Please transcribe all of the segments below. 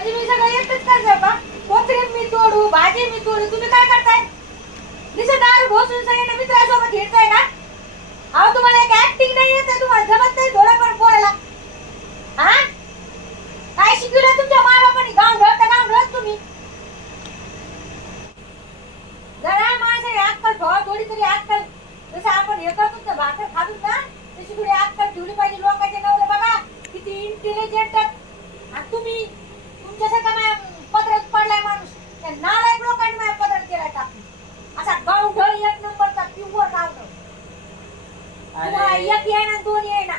म्हणजे मी सगळं एकटंच करतो का कोथरीत मी तोडू भाजी मी तोडू तुम्ही काय करताय? निसं दारू घोसून सगळ्यांना मित्रासोबत हिंडताय का अहो तुम्हाला एक ऍक्टिंग नाही येत तुम्हाला जमत नाही थोडंफार बोलायला हा काय शिकवलं तुमच्या माबापाने गाव ढळता गाव ढळत तुम्ही. जरा माणसाने आजकाल ठेवा थोडी तरी आजकाल जसं आपण हे करतो ना भाकर खातो ना तशी थोडी आजकाल ठेवली पाहिजे लोकांचे नवरे. बघा किती इंटेलिजंट आणि तुम्ही. तुमच्यासारखा माझ्या पदरात पडलाय माणूस त्या नालायक लोकांनी माझ्या पदरात केलाय टाकून. असा गाव ढळ एक नंबरचा प्युअर गाव ढळ तुम्हाला अरे एक येणार दोन येणार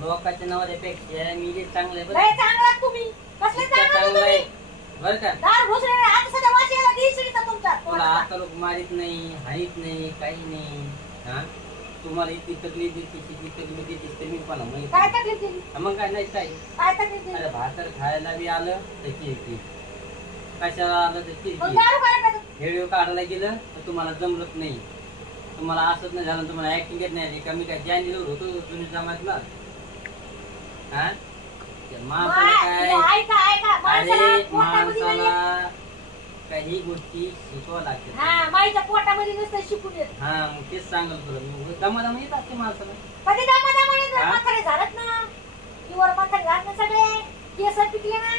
लोकांच्या नावापेक्षा मी जे चांगलं आहे बरं. लय चांगला तुम्ही. कसले इतकं चांगले चांगलं आहे. तुम्ही बरं का? दार घुसले आता सध्या वाशियाला दिसली तर तुमचा तुला आता लोक मारित नाही हाणीत नाही काही नाही. हा? तुम्हाला इतकी तकलीफ देते किती तकलीफ देते मी माहीत काय. तकलीफ दिली? मग काय नाही काय काय तकलीफ अरे भाकर खायला बी आलं तर किरकिर कशाला आलं तर मग किरकिर दारू काय करत व्हिडिओ काढायला गेलं तर तुम्हाला जमलंच नाही. तुम्हाला असंच नाही झालं तुम्हाला ऍक्टिंग येत नाही. आली का मी काय ज्ञान दिलं होतो जुनी जमातला? हा? त्या माणसाला काय? ऐका अरे. माणसाला काही गोष्टी शिकवा लागतात. हा माईच्या पोटामध्ये नुसतं शिकून येत. हा मग तेच सांगल तुला मी. दमादम येत असते माणसाला. कधी दामा दामा हा? म्हातारे झालेत ना. किंवा म्हातारे झाले ना सगळे. केस पिकले ना.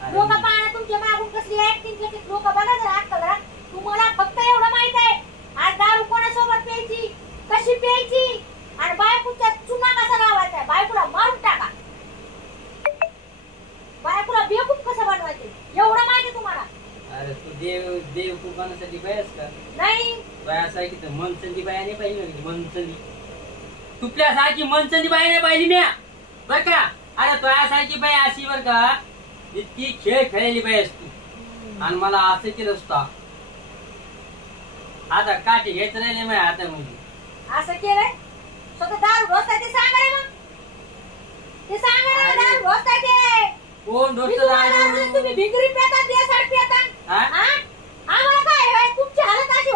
अरे लोक पाहणं तुमच्या मागून कसली ऍक्टिंग करते लोक. बघा जरा अक्कल जरा तुम्हाला फक्त एवढं माहीत आहे. आज दारू कोणासोबत प्यायची? कशी प्यायची आणि बायकोच्या चुना कसा लावायचा बायकोला मारून टाका बायकोला बेकूफ कसं बनवायचं एवढं माहिती तुम्हाला अरे तू देव देव कुपानासाठी बयास का नाही बाया नाही पाहिजे मनचंदी बाई नाही पाहिजे म्या. बर का? अरे तुझ्यासारखी बाई अशी बर का? इतकी खेळ खेळलेली बाई असती. आणि मला असं केलं असता. आता काठी घ्यायचं राहिले माझ्या हातामध्ये. असं केलंय? स्वतः दारू घोसताय ते सांगा रे मग. ते सांगा रे. दारू घोसताय ते. कोण दिली, तुम्ही? भिंगरी पेतात देसाड पेतात हा? हा? आम्हाला काय आहे? तुमची हालत अशी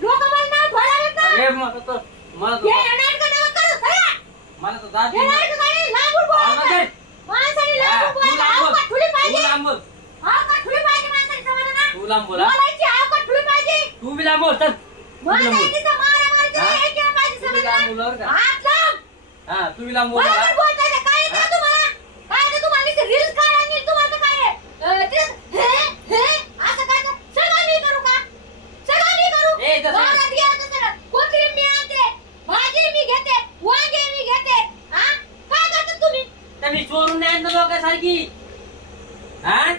लोक अरे. मला तर मला हे तर नाटकं नका करू, चला. मला तर दाद हे नाटकं नाही, लांबून बोलायचं. आवाज आहे. माणसाने हा, लांबून तू बोलायचं. लांब बोल. तू पाहिजे. लांब बोल. अवकाश ठुली पाहिजे माणसाने, समजलं ना? तू लांब बोला बोलायची पाहिजे. तू बी लांब बोल चल तू बी लांब माणसाने बोल नुसतं मारामारीचं हा? हे केलं पाहिजे, तू बी समजलं लांब ना? बोल बरं का हात लांब. हा तू बी लांब बोल बरोबर. बोलताय ते. काय येतं हा? तुम्हाला? काय येतं तुम्हाला? नुसतं reels काढा आणि तुम्हाला तर काय आहे? अं, ते- हे, हे, असं काय तर- सगळं मी करू का? सगळं मी करू? ए, तसं- वावरात गेलं तर सगळं. कोथिंबीर मी आणते, भाजी मी घेते, वांगे मी घेते. हा? काय करता तुम्ही? तर मी चोरून नाही आणलं लोकांसारखी हा?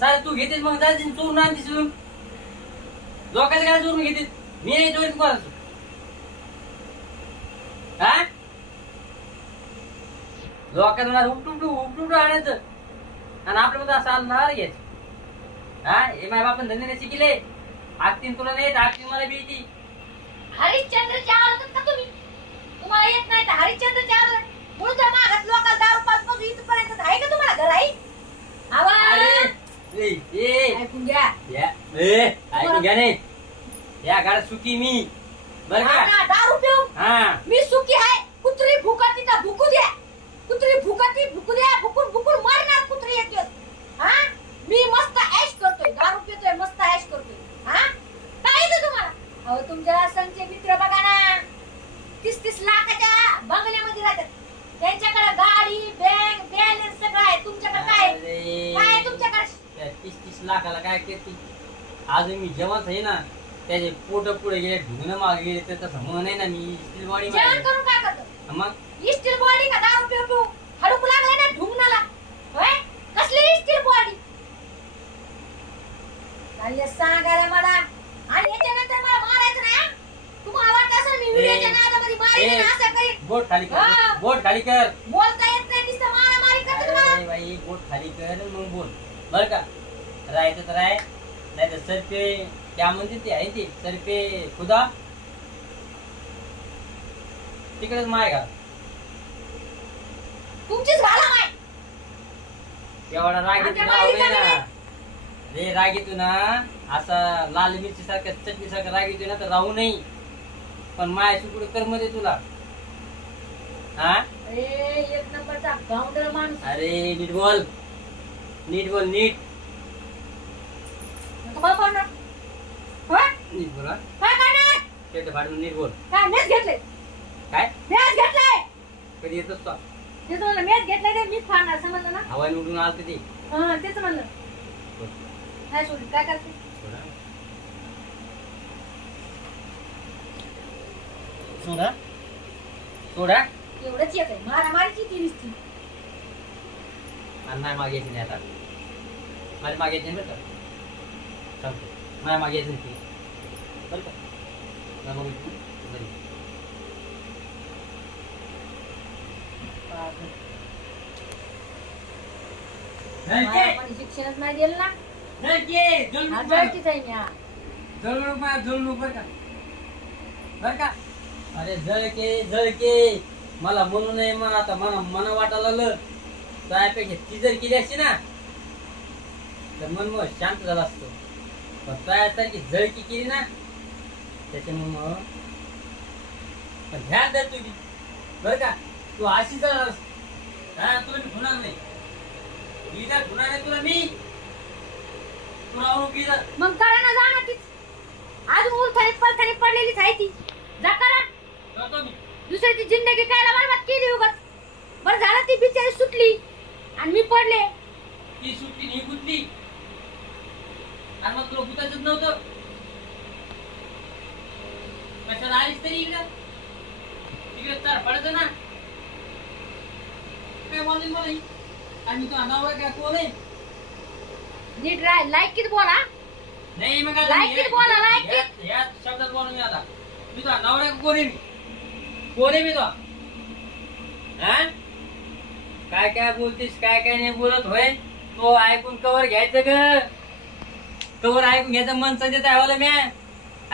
सर तू घेतेस मग जा चोरून आणते चोरून लोकांचं काय चोरून घेतेस? मी नाही चोरीत कोणाचं हा? लोकांचं उपटू उपटू उपटू उपटू आणायचं. आणि आपलं मग असं आणणार घ्यायचं. हा? हे माय बापन धंदे नाही शिकले. आगतीन तुला नाही येत आगतीन मला बी येते हरिश्चंद्रच्या का तुम्ही? तुम्हाला येत नाही तर हरिश्चंद्रच्या आवडत मागात लोकांना दारू पाच पाच इथपर्यंत आहे का तुम्हाला घर आहे आवाज! अरे ए, ए. ऐकून घ्या. या ए ऐकून घ्या रे या गाड्यात सुकी मी. बर हा का? ना, दारू हा. मी सुखी आहे. कुत्री भुकती तर भुकू द्या. कुत्री भुकती भुकू द्या. भुकून भुकून मरणार कुत्री एक दिवस. हा? मी मस्त ऐश करतोय. दारू पितोय मस्त ऐश करतोय. हा? काय येतं तुम्हाला? अहो तुमच्या संचे मित्र बघा ना. तीस तीस लाखाच्या बंगल्यामध्ये राहतात. त्यांच्याकडे गाडी बँक बॅलन्स सगळं आहे. तुमच्याकडे काय? काय आहे तुमच्याकडे? त्या तीस तीस लाखाला काय करते? अजून मी जेव्हाच आहे ना त्याचे पोट पुढे गेले ढुंगणं मागे गेले तर तसं म्हण आहे ना मी स्टील बॉडी जेवण करून काय करतो? मग? इस्टील बॉडी का दारू पिऊ पिऊ? हडूक लागलाय ना ढुंगणाला. होय? कसली इस्टील बॉडी चालले सांगायला मला. आणि याच्यानंतर मला मारायचं हा? तुम्हाला वाटत असेल मी व्हिडिओच्या मारेन ए. आणि असं करीन बोट खाली हा. कर बोट खाली कर. बोलता येत नाही नुसतं मारामारी करते तुम्हाला. बाई बोट खाली कर मग बोल. बर का? राहायचं तर राय नाही तर सरपे त्या म्हणते ते आहे ते सरपे खुदा. तिकडेच माय का तुमचीच घाला माय. एवढा राग येतो ना. रे राग येतो ना असा लाल मिरची सारखं चटणी सारखं राग येतो ना तर राहू नाही पण माय सुकडे कर्म दे तुला? हा? अरे एक नंबरचा गावंडळ माणूस. अरे नीट बोल. नीट बोल नीट. काय करणार होय? नीट बोल हा. काय करणार शेट फाडून नीट बोल. काय मेच घेतले. काय? मेच घेतलाय कधी येतोस तो? तेच म्हणलं मेच घेतलाय ते मीच फाडणार समजलं ना. हवा निवडून आलते ते. हा तेच म्हणलं. नाही सोडी काय करते? सोडा. सोडा. एवढंच येत आहे मारामारीची ती नुसती. आणि नाही मागायची नाही आता. माझ्या मागायची नाही बरं का? सांगतो मागायची नाही ती. बरं का? नाही मागायची? बरं. शिक्षणच नाही दिलं ना. हा. जळकीच आहे मी हा. मला, बरं का. बरं का? अरे जळके जळके मला म्हणू नये मग आता मला मना वाटायला लग त्यापेक्षा ती जर केली असती ना तर मन मग शांत झाला असतो. पण त्यासारखी जळकी केली ना त्याच्यामुळे मग पण ध्यान द्या तुझी बरं का तू अशी जर काय तुला मी होणार नाही. मी जर होणार नाही तुला मी तुला उभी मग करा ना जा ना तीच. आज उलथाने पलथाने पडलेलीच आहे ती. जा करा दुसऱ्याची जिंदगी कायला बरबाद केली उगाच? बरं झालं ती बिचारी सुटली आणि मी पडले. ती सुट्टी ही गुंतली. आणि मग तुला गुतायच नव्हतं. कशाला आलीस तरी इकडं? तिकडे तर पडायचं ना काय बोलेल मला? आणि तुझा नवरा काय आहे नीट राय लायकीत बोला. नाही मग लायकीत मी- बोला. ह्या- ह्या शब्दात बोलू मी आता. मी तुझा नवरा कोण कोण आहे मी तो. हा? काय काय बोलतीस काय काय नाही बोलत होय? तो ऐकून कवर घ्यायचं ग. कवर ऐकून घ्यायचं मन संजय आहे म्या.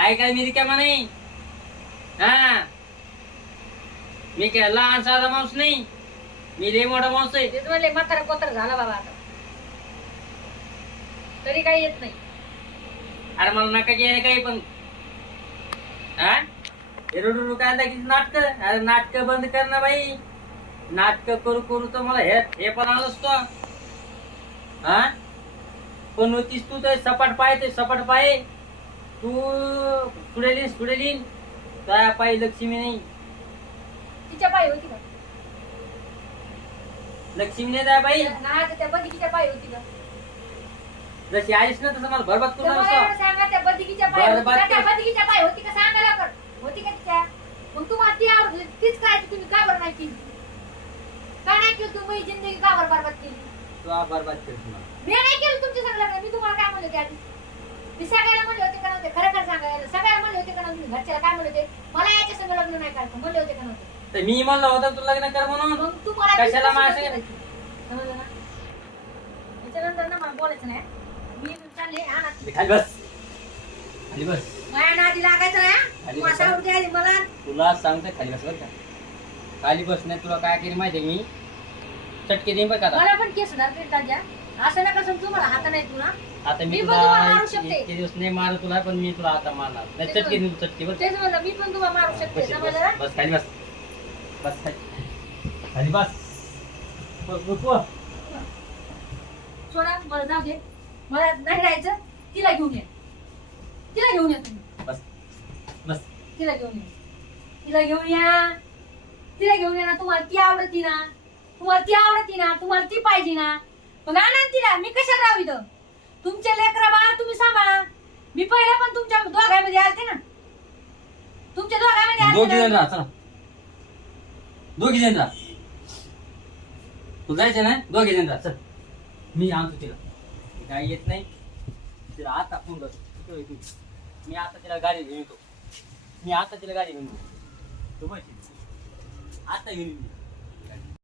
ऐकाय मी रिकामा नाही हा? मी काय लहान साधा माणूस नाही. मी लय मोठा माणूस आहे. तेच म्हणले म्हातारा कोतर झाला बाबा आता. तरी काही येत नाही. अरे मला नका काही पण. हा? रडू काय किती नाटक? अरे नाटक बंद कर ना बाई. नाटक करू करू तर मला हे हे पण आलंच तो. हा? पण होतीस तू तर सपाट पाय ते सपाट पाय. तू सुडेलीन सुडेलीन. काय पायी लक्ष्मी नाही. तिच्या पायी होती का? लक्ष्मी नाही जाय बाई. नाही तर त्या बंदिकीच्या पायी होती का? जशी आलीस ना तसं मला बरबाद तर करू मला नका एवढं सांगा त्या बंदिकीच्या पायी होती बरबाद त्या. बंदिकीच्या पायी होती का? सांगायला कर होती का तिच्या मग तुम्हाला ती आवडली तीच काय तुम्ही का बरं नाही केली? का नाही केली तुम्ही जिंदगी का बरं बरबाद केली? तू आ बरबाद मला. मी नाही केलं तुमच्या सगळं लग्न मी तुम्हाला काय म्हणले होते आधी? मी सगळ्याला म्हणले होते का नव्हते? खरं खरं सांगायला. सगळ्याला म्हणले होते का नव्हते? घरच्याला काय म्हणले होते? मला याच्या संग लग्न नाही करायचं म्हणले होते का नव्हते? तर मी म्हणलं होतं तुला लग्न कर म्हणून. मग तुम्हाला कशाला करायचं. समजलं ना? त्याच्यानंतर ना मला बोलायचं नाही. मी चालले आणा खाली बस. खाली बस. माया नादी लागायचं नाही खाली हा? बसा. आली मला. तुला सांगतो खाली बस बरं का. खाली बसण्यात तुला काय केली माहिती मी? चटके देईन बरं का आता. मला पण केस असं नका समजू मला हात नाही तुला. आता मी मी पण तुला मारू शकते. इतके दिवस नाही मारत तुला पण मी तुला आता मारणार. नाही ते चटके देईन चटके बस तेच म्हणलं मी पण तुम्हाला मारू शकते. बस समजलं ना? बस खाली बस. बस खाली. खाली बस. बस बस बस. सोडा मला जाऊ दे. मला नाही राहायचं. तिला घेऊन या. तिला घेऊन या तुम्ही. बस. बस. तिला घेऊन या. तिला घेऊन या. तिला घेऊन या ना तुम्हाला ती आवडती ना. तुम्हाला ती आवडती ना तुम्हाला ती पाहिजे ना. मग आणा ना तिला. मी कशाला राहू इथं? तुमचे लेकरा बाळा तुम्ही सांभाळा. मी पहिला पण तुमच्या दोघांमध्ये आलते ना. तुमच्या दोघांमध्ये दोघी आलते जण ना. राहा चला. दोघी जण राहा. तू जायचं ना? दोघी जण राहा चल. मी आणतो तिला. ती काय येत नाही. तिला आता फोन करतो तिकडे तू. मी आता तिला गाडी घेऊन येतो. मी आता तिला गाडी घेऊन येतो. तू माहिती आता घेऊन येतो